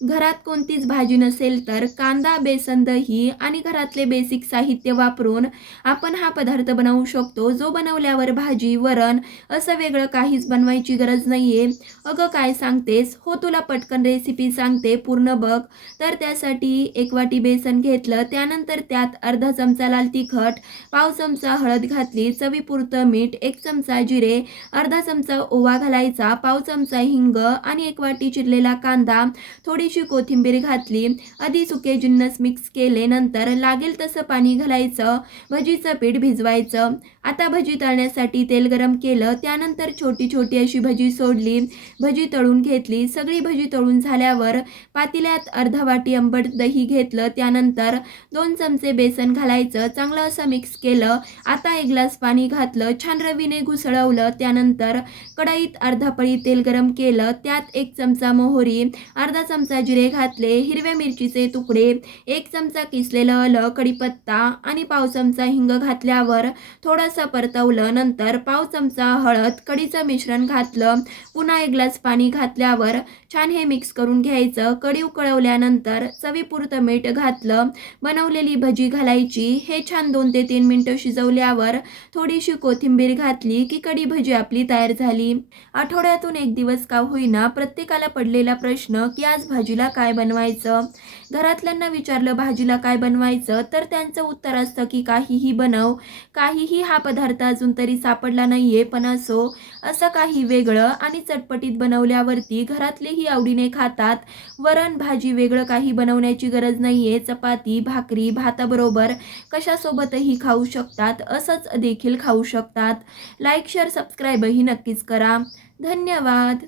घरात कोणतीच भाजी नसेल तर कांदा, बेसन, दही आणि घरातले बेसिक साहित्य वापरून आपण हा पदार्थ बनवू शकतो, जो बनवल्यावर भाजी, वरण असं वेगळं काहीच बनवायची गरज नाहीये. अगं काय सांगतेस? हो, तुला पटकन रेसिपी सांगते, पूर्ण बघ. तर त्यासाठी 1 वाटी बेसन घेतलं, त्यानंतर त्यात अर्धा चमचा लाल तिखट, पाव चमचा हळद घातली, चवीपुरतं मीठ, 1 चमचा जिरे, अर्धा चमचा ओवा घालायचा, पाव चमचा हिंग आणि 1 वाटी चिरलेला कांदा, थोडीशी कोथिंबीर घातली. आधी सुके जिन्नस मिक्स केले, नंतर लागेल तसं पाणी घालायचं. भजीचं पीठ भिजवायचं. आता भजी तळण्यासाठी तेल गरम केलं, त्यानंतर छोटी छोटी अशी भजी सोडली, भजी तळून घेतली. सगळी भजी तळून झाल्यावर पातेल्यात अर्धा वाटी आंबट दही घेतलं, त्यानंतर 2 चमचे बेसन घालायचं, चांगलं असं मिक्स केलं. आता 1 ग्लास पाणी घातलं, छान रवीने घुसळवलं. त्यानंतर कढईत अर्धा पळी तेल गरम केलं, त्यात 1 चमचा मोहरी, अर्धा चमचा जिरे घातले, हिरव्या मिरचीचे तुकडे, 1 चमचा किसलेलं आलं, कढीपत्ता आणि पाव चमचा हिंग घातल्यावर थोडंसं परतवलं. नंतर पाव चमचा हळद, कढीचं मिश्रण घातलं. पुन्हा 1 ग्लास पाणी घातल्यावर छान हे मिक्स करून घ्यायचं. कढी उकळवल्यानंतर चवीपुरतं मीठ घातलं. बनवलेली भजी घालायची. हे छान 2 ते 3 मिनिटं शिजवल्यावर थोडीशी कोथिंबीर घातली की कढी भजी आपली तयार झाली. आठवड्यातून 1 दिवस का होईना प्रत्येकाला पडलेला प्रश्न की आज भाजीला काय बनवायचं. घरातल्यांना विचारलं भाजीला काय बनवायचं, तर त्यांचं उत्तर असतं की काहीही बनव. काहीही हा पदार्थ अजून तरी सापडला नाहीये, पण असो, असं काही वेगळं आणि चटपटीत बनवल्यावरती घरातलेही आवडीने खातात. वरण भाजी वेगळं काही बनवण्याची गरज नाहीये. चपाती, भाकरी, भाताबरोबर कशासोबतही खाऊ शकतात, असंच देखील खाऊ शकतात. लाईक, शेअर, सबस्क्राईबही नक्कीच करा. धन्यवाद.